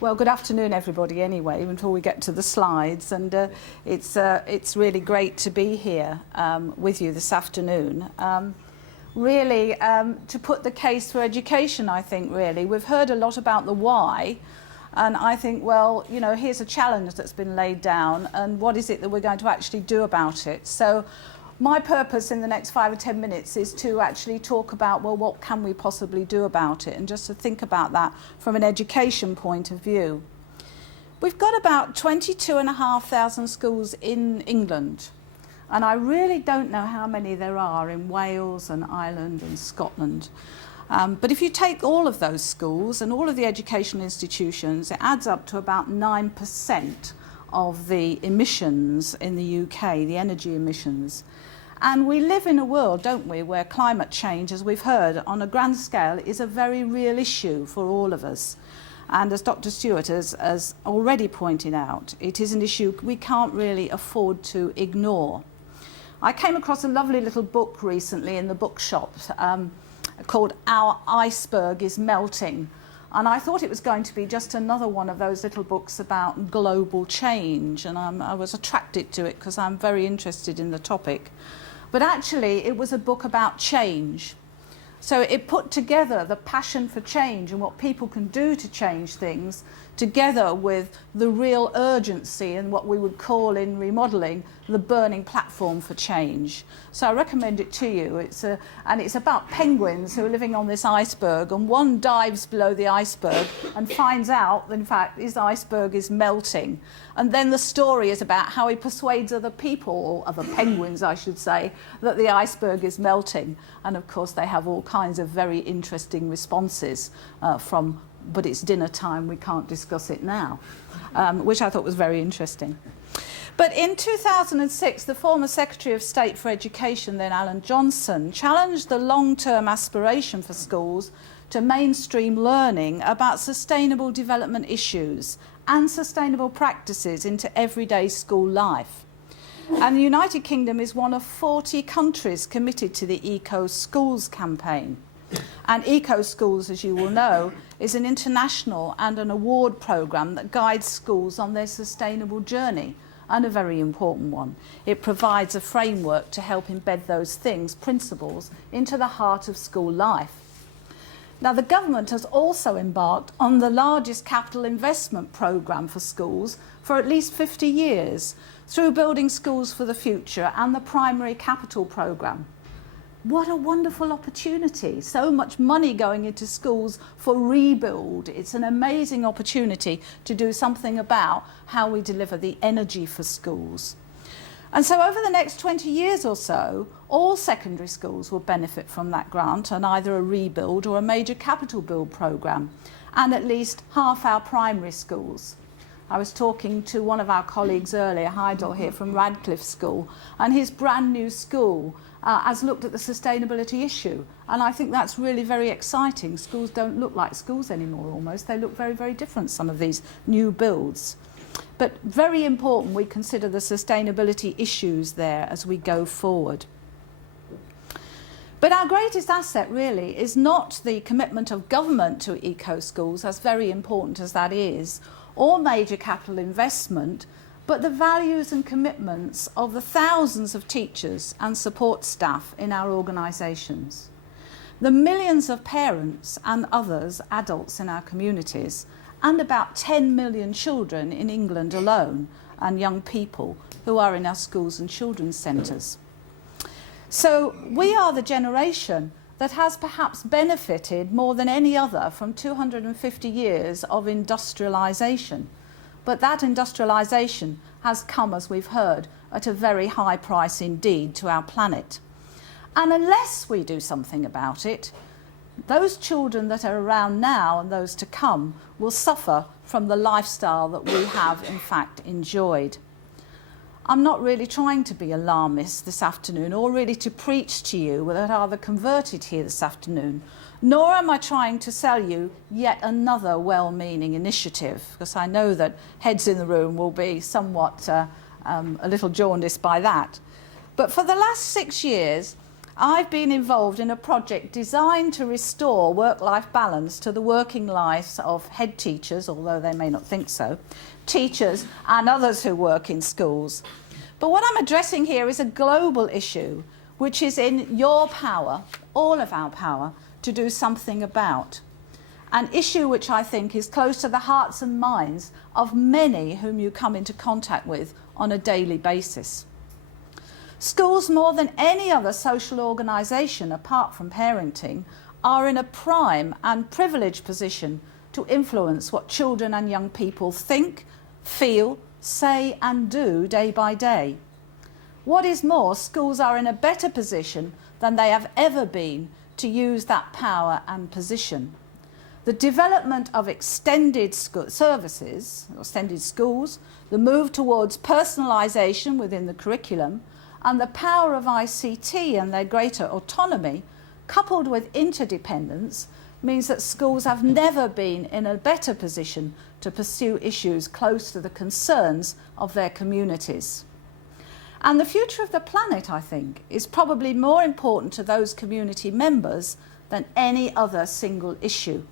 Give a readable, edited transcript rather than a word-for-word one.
Well, good afternoon, everybody, anyway, until we get to the slides. And it's really great to be here with you this afternoon. Really, to put the case for education, I think, really. We've heard a lot about the why. And I think, well, you know, here's a challenge that's been laid down. And what is it that we're going to actually do about it? So my purpose in the next 5 or 10 minutes is to actually talk about, well, what can we possibly do about it? And just to think about that from an education point of view. We've got about 22,500 schools in England. And I really don't know how many there are in Wales and Ireland and Scotland. But if you take all of those schools and all of the educational institutions, it adds up to about 9% of the emissions in the UK, the energy emissions. And we live in a world, don't we, where climate change, as we've heard, on a grand scale is a very real issue for all of us. And as Dr. Stewart has already pointed out, it is an issue we can't really afford to ignore. I came across a lovely little book recently in the bookshop called Our Iceberg is Melting. And I thought it was going to be just another one of those little books about global change. And I was attracted to it because I'm very interested in the topic. But actually, it was a book about change. So it put together the passion for change and what people can do to change things, together with the real urgency and what we would call in remodelling the burning platform for change. So I recommend it to you. And it's about penguins who are living on this iceberg, and one dives below the iceberg and finds out that in fact his iceberg is melting. And then the story is about how he persuades other people, or other penguins I should say, that the iceberg is melting. And of course they have all kinds of very interesting responses from, but it's dinner time, we can't discuss it now, which I thought was very interesting. But in 2006, the former Secretary of State for Education, then Alan Johnson, challenged the long-term aspiration for schools to mainstream learning about sustainable development issues and sustainable practices into everyday school life. And the United Kingdom is one of 40 countries committed to the Eco Schools campaign. And Eco Schools, as you will know, is an international and an award programme that guides schools on their sustainable journey, and a very important one. It provides a framework to help embed those things, principles, into the heart of school life. Now, the government has also embarked on the largest capital investment programme for schools for at least 50 years, through Building Schools for the Future and the Primary Capital Programme. What a wonderful opportunity. So much money going into schools for rebuild. It's an amazing opportunity to do something about how we deliver the energy for schools. And so over the next 20 years or so, all secondary schools will benefit from that grant and either a rebuild or a major capital build programme, and at least half our primary schools. I was talking to one of our colleagues earlier, Heidel here from Radcliffe School, and his brand new school has looked at the sustainability issue. And I think that's really very exciting. Schools don't look like schools anymore almost. They look very, very different, some of these new builds. But very important we consider the sustainability issues there as we go forward. But our greatest asset really is not the commitment of government to eco schools, as very important as that is, or major capital investment, but the values and commitments of the thousands of teachers and support staff in our organisations. The millions of parents and others, adults in our communities, and about 10 million children in England alone, and young people who are in our schools and children's centres. So we are the generation that has perhaps benefited more than any other from 250 years of industrialisation. But that industrialisation has come, as we've heard, at a very high price indeed to our planet. And unless we do something about it, those children that are around now and those to come will suffer from the lifestyle that we have in fact enjoyed. I'm not really trying to be alarmist this afternoon or really to preach to you that are the converted here this afternoon, nor am I trying to sell you yet another well-meaning initiative, because I know that heads in the room will be somewhat a little jaundiced by that. But for the last 6 years, I've been involved in a project designed to restore work-life balance to the working lives of head teachers, although they may not think so, teachers and others who work in schools. But what I'm addressing here is a global issue which is in your power, all of our power, to do something about. An issue which I think is close to the hearts and minds of many whom you come into contact with on a daily basis. Schools, more than any other social organisation apart from parenting, are in a prime and privileged position to influence what children and young people think, feel, say and do day by day. What is more, schools are in a better position than they have ever been to use that power and position. The development of extended services, extended schools, the move towards personalisation within the curriculum, and the power of ICT and their greater autonomy, coupled with interdependence, means that schools have never been in a better position to pursue issues close to the concerns of their communities. And the future of the planet, I think, is probably more important to those community members than any other single issue.